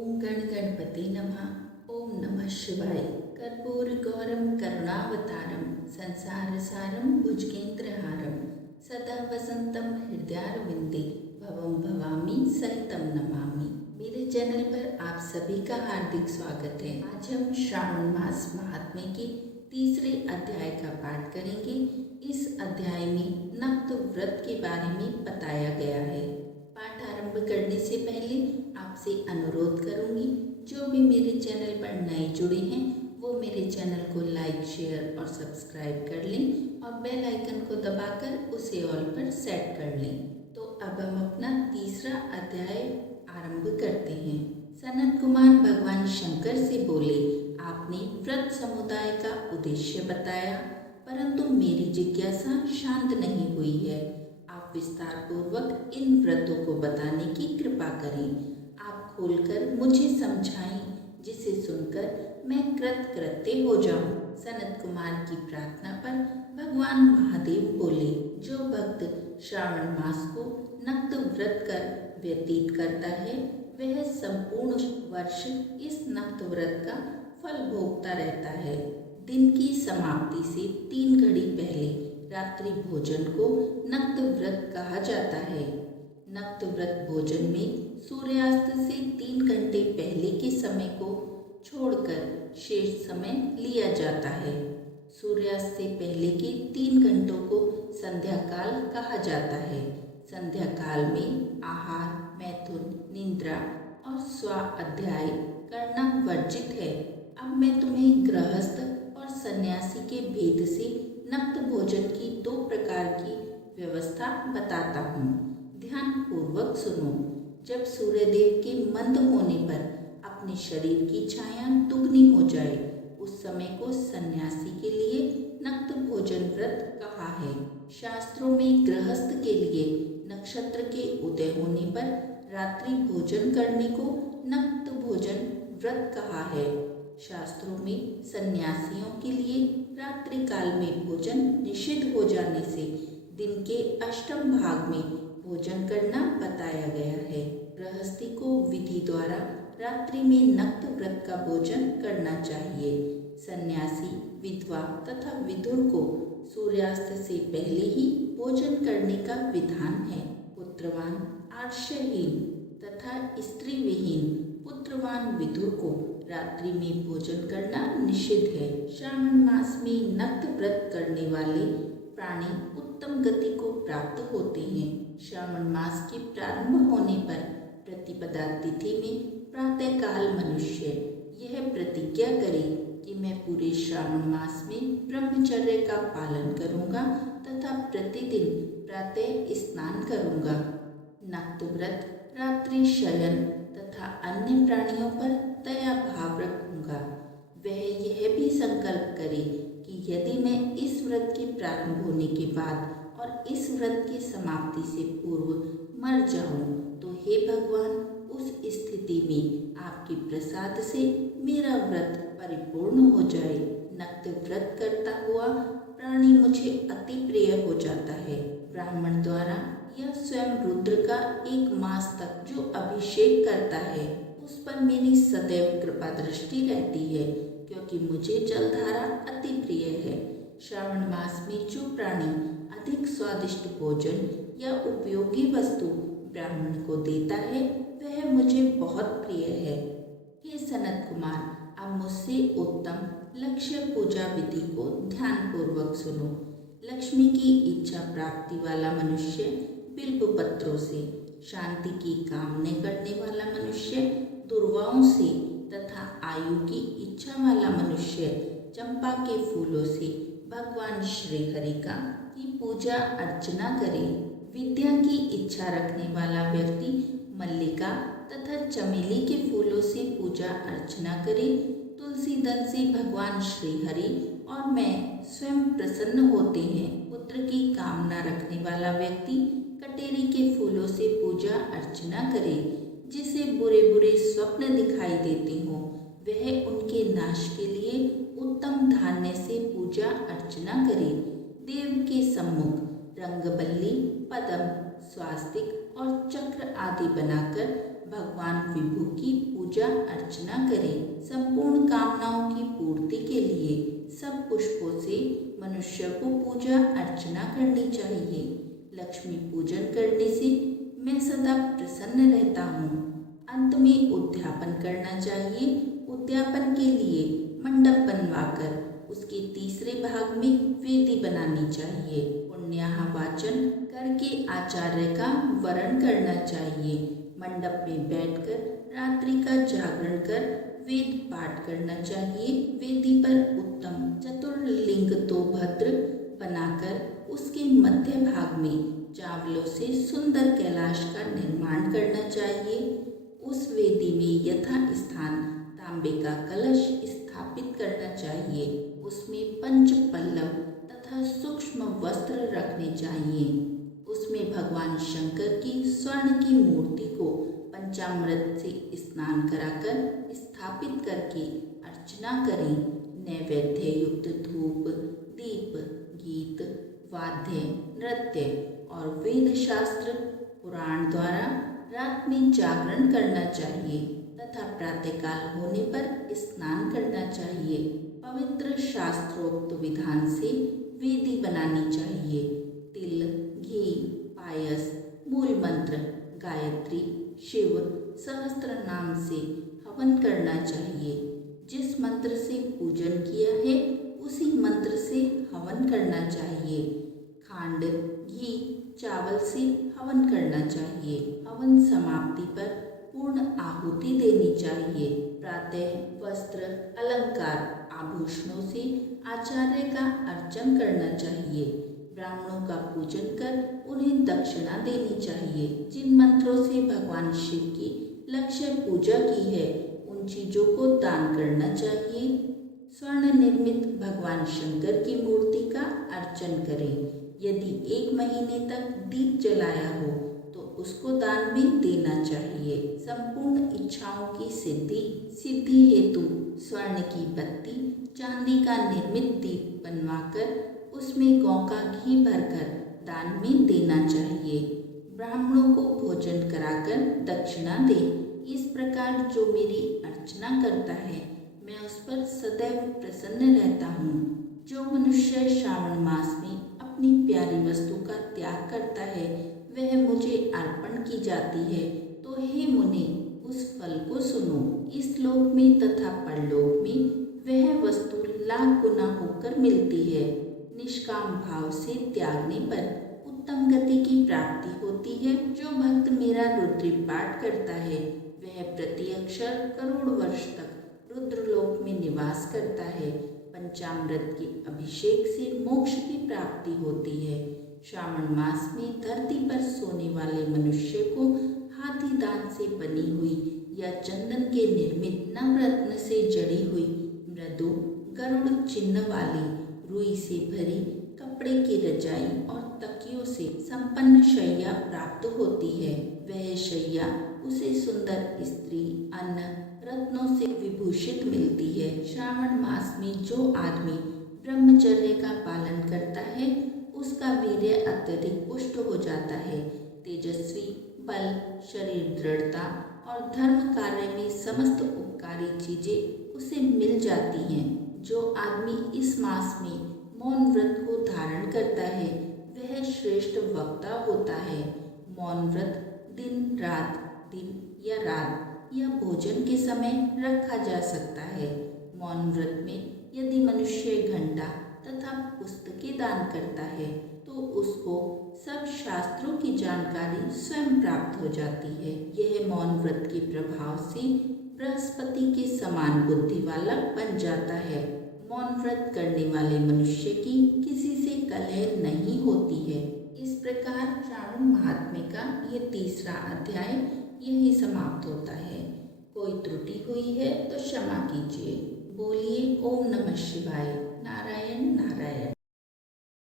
ओम गण गणपति नमः। ओम नमः शिवाय। कर्पूर गौरम करुणावतारम संसार सारम भुजगेंद्रहारम सदा वसंतम हृदयारविंदे भवम भवामी सहितम नमामि। मेरे चैनल पर आप सभी का हार्दिक स्वागत है। आज हम श्रावण मास महात्म्य के तीसरे अध्याय का पाठ करेंगे। इस अध्याय में नक्त व्रत के बारे में बताया गया है। पाठ आरंभ करने से पहले आपसे अनुरोध करूंगी, जो भी मेरे चैनल पर नए जुड़े हैं वो मेरे चैनल को लाइक, शेयर और सब्सक्राइब कर लें और बेल आइकन को दबाकर उसे ऑल पर सेट कर लें। तो अब हम अपना तीसरा अध्याय आरंभ करते हैं। सनत कुमार भगवान शंकर से बोले, आपने व्रत समुदाय का उद्देश्य बताया, परंतु मेरी जिज्ञासा शांत नहीं हुई है। आप विस्तार पूर्वक इन व्रतों को बताने की कृपा करें। आप खोलकर मुझे समझाएं, जिसे सुनकर मैं कृतकृत्य हो जाऊं। सनत कुमार की प्रार्थना पर भगवान महादेव बोले, जो भक्त श्रावण मास को नक्त व्रत कर व्यतीत करता है वह संपूर्ण वर्ष इस नक्त व्रत का फल भोगता रहता है। दिन की समाप्ति से 3 घड़ी पहले रात्रि भोजन को नक्त व्रत कहा जाता है। नक्त व्रत भोजन में सूर्यास्त से 3 घंटे पहले के समय को छोड़कर शेष समय लिया जाता है। सूर्यास्त से पहले के 3 घंटों को संध्या काल कहा जाता है। संध्या काल में आहार, मैथुन, निद्रा और स्वाध्याय करना वर्जित है। अब मैं तुम्हें गृहस्थ और सन्यासी के भेद से नक्त भोजन की 2 प्रकार की व्यवस्था बताता हूँ। ध्यान पूर्वक सुनो। जब सूर्यदेव के मंद होने पर अपने शरीर की छाया दुगनी हो जाए, उस समय को सन्यासी के लिए नक्त भोजन व्रत कहा है। शास्त्रों में गृहस्थ के लिए नक्षत्र के उदय होने पर रात्रि भोजन करने को नक्त भोजन व्रत कहा है। शास्त्रों में सन्यासियों के लिए रात्रि काल में भोजन निषिद्ध हो जाने से दिन के अष्टम भाग में भोजन करना बताया गया है। गृहस्थी को विधि द्वारा रात्रि में नक्त व्रत का भोजन करना चाहिए। सन्यासी, विधवा तथा विधुर को सूर्यास्त से पहले ही भोजन करने का विधान है। पुत्रवान, आश्रयहीन तथा स्त्री विहीन पुत्रवान विधुर को रात्रि में भोजन करना निषिद्ध है। श्रावण मास में नक्त व्रत करने वाले प्राणी उत्तम गति को प्राप्त होते हैं। श्रावण मास के प्रारंभ होने पर प्रतिपदा तिथि में प्रातःकाल मनुष्य यह प्रतिज्ञा करे कि मैं पूरे श्रावण मास में ब्रह्मचर्य का पालन करूंगा तथा प्रतिदिन प्रातः स्नान करूंगा। नक्त व्रत, रात्रि शयन तथा अन्य प्राणियों पर दया भाव रखूंगा। वह यह भी संकल्प करे कि यदि मैं इस व्रत के प्रारंभ होने के बाद और इस व्रत की समाप्ति से पूर्व मर जाऊं, तो हे भगवान, उस स्थिति में आपके प्रसाद से मेरा व्रत परिपूर्ण हो जाए। नक्त व्रत करता हुआ प्राणी मुझे अति प्रिय हो जाता है। ब्राह्मण द्वारा या स्वयं रुद्र का 1 मास तक जो अभिषेक करता है, उस पर मेरी सदैव कृपा दृष्टि रहती है, क्योंकि मुझे जलधारा अति प्रिय है। श्रावण मास में जो प्राणी अधिक स्वादिष्ट भोजन या उपयोगी वस्तु ब्राह्मण को देता है वह मुझे बहुत प्रिय है। हे सनत कुमार, अब मुझसे उत्तम लक्ष्य पूजा विधि को ध्यान पूर्वक सुनो। लक्ष्मी की इच्छा प्राप्ति वाला मनुष्य बिल्व पत्रों से, शांति की कामना करने वाला मनुष्य दुर्वाओं से तथा आयु की इच्छा वाला मनुष्य चंपा के फूलों से भगवान श्री हरि की पूजा अर्चना करे। विद्या की इच्छा रखने वाला व्यक्ति मल्लिका तथा चमेली के फूलों से पूजा अर्चना करे। तुलसी दल से भगवान श्री हरि और मैं स्वयं प्रसन्न होते हैं। पुत्र की कामना रखने वाला व्यक्ति कटेरी के फूलों से पूजा अर्चना करे। जिसे बुरे बुरे स्वप्न दिखाई देते हों, वह उनके नाश के लिए उत्तम धान्य से पूजा अर्चना करे। देव के सम्मुख रंगबल्ली, पद्म, स्वास्तिक और चक्र आदि बनाकर भगवान विभु की पूजा पूजा अर्चना करें। संपूर्ण कामनाओं की पूर्ति के लिए सब पुष्पों से मनुष्य को पूजा अर्चना करनी चाहिए। लक्ष्मी पूजन करने से मैं सदा प्रसन्न रहता हूँ। अंत में उद्यापन करना चाहिए। उद्यापन के लिए मंडप बनवाकर उसके तीसरे भाग में वेदी बनानी चाहिए। पुण्याह वाचन करके आचार्य का वरण करना चाहिए। मंडप में बैठकर रात्रि का जागरण कर वेद पाठ करना चाहिए। वेदी पर उत्तम चतुर्लिंग तोभद्र बनाकर उसके मध्य भाग में चावलों से सुंदर कैलाश का निर्माण करना चाहिए। उस वेदी में यथा स्थान तांबे का कलश स्थापित करना चाहिए। उसमें पंच पल्लव तथा सूक्ष्म वस्त्र रखने चाहिए। उसमें भगवान शंकर की स्वर्ण की मूर्ति को पंचामृत से स्नान कराकर स्थापित करके अर्चना करें। नैवेद्य युक्त धूप, दीप, गीत, वाद्य, नृत्य और वेद शास्त्र पुराण द्वारा रात में जागरण करना चाहिए तथा प्रातःकाल होने पर स्नान करना चाहिए। पवित्र शास्त्रोक्त विधान से वेदी बनानी चाहिए। तिल, घी, पायस, मूल मंत्र, गायत्री, शिव सहस्त्र नाम से हवन करना चाहिए। जिस मंत्र से पूजन किया है उसी मंत्र से हवन करना चाहिए। खांड, घी, चावल से हवन करना चाहिए। हवन समाप्ति पर पूर्ण आहुति देनी चाहिए। प्रातः वस्त्र, अलंकार, आभूषणों से आचार्य का अर्चन करना चाहिए। ब्राह्मणों का पूजन कर उन्हें दक्षिणा देनी चाहिए। जिन मंत्रों से भगवान शिव की लक्ष्य पूजा की है उन चीजों को दान करना चाहिए। स्वर्ण निर्मित भगवान शंकर की मूर्ति का अर्चन करें। यदि 1 महीने तक दीप जलाया हो तो उसको दान में देना चाहिए। संपूर्ण इच्छाओं की सिद्धि हेतु स्वर्ण की बत्ती, चांदी का निर्मित दीप बनवाकर उसमें गौ का घी भरकर दान में देना चाहिए। ब्राह्मणों को भोजन कराकर दक्षिणा दे। इस प्रकार जो मेरी अर्चना करता है मैं उस पर सदैव प्रसन्न रहता हूँ। जो मनुष्य श्रावण मास में अपनी प्यारी वस्तु का त्याग करता है वह मुझे अर्पण की जाती है। तो हे मुनि, उस फल को सुनो। इस लोक में तथा परलोक में वह वस्तु लाख गुना होकर मिलती है। निष्काम भाव से त्यागने पर उत्तम गति की प्राप्ति होती है। जो भक्त मेरा रुद्र पाठ करता है वह प्रति अक्षर करोड़ वर्ष तक रुद्रलोक में निवास करता है। पंचामृत के अभिषेक से मोक्ष की प्राप्ति होती है। श्रावण मास में धरती पर सोने वाले मनुष्य को हाथी दांत से बनी हुई या चंदन के निर्मित नवरत्न से जड़ी हुई मृदु गरुड़ चिन्ह वाली रुई से भरी कपड़े की रजाई और तकियों से संपन्न शैया प्राप्त होती है। वह शैया उसे सुंदर स्त्री, अन्न, रत्नों से विभूषित मिलती है। श्रावण मास में जो आदमी ब्रह्मचर्य का पालन करता है उसका वीर्य अत्यधिक पुष्ट हो जाता है। तेजस्वी, बल, शरीर दृढ़ता और धर्म कार्य में समस्त उपकारी चीजें उसे मिल जाती हैं। जो आदमी इस मास में मौन व्रत को धारण करता है वह श्रेष्ठ वक्ता होता है। मौन व्रत दिन या रात या भोजन के समय रखा जा सकता है। मौन व्रत में यदि मनुष्य घंटा तथा पुस्तकें दान करता है तो उसको सब शास्त्रों की जानकारी स्वयं प्राप्त हो जाती है। यह मौन व्रत के प्रभाव से बृहस्पति के समान बुद्धि वाला बन जाता है। मौन व्रत करने वाले मनुष्य की किसी से कलह नहीं होती है। इस प्रकार श्रावण महात्म्य का ये तीसरा अध्याय यही समाप्त होता है। कोई त्रुटि हुई है तो क्षमा कीजिए। बोलिए ओम नमः शिवाय। नारायण नारायण।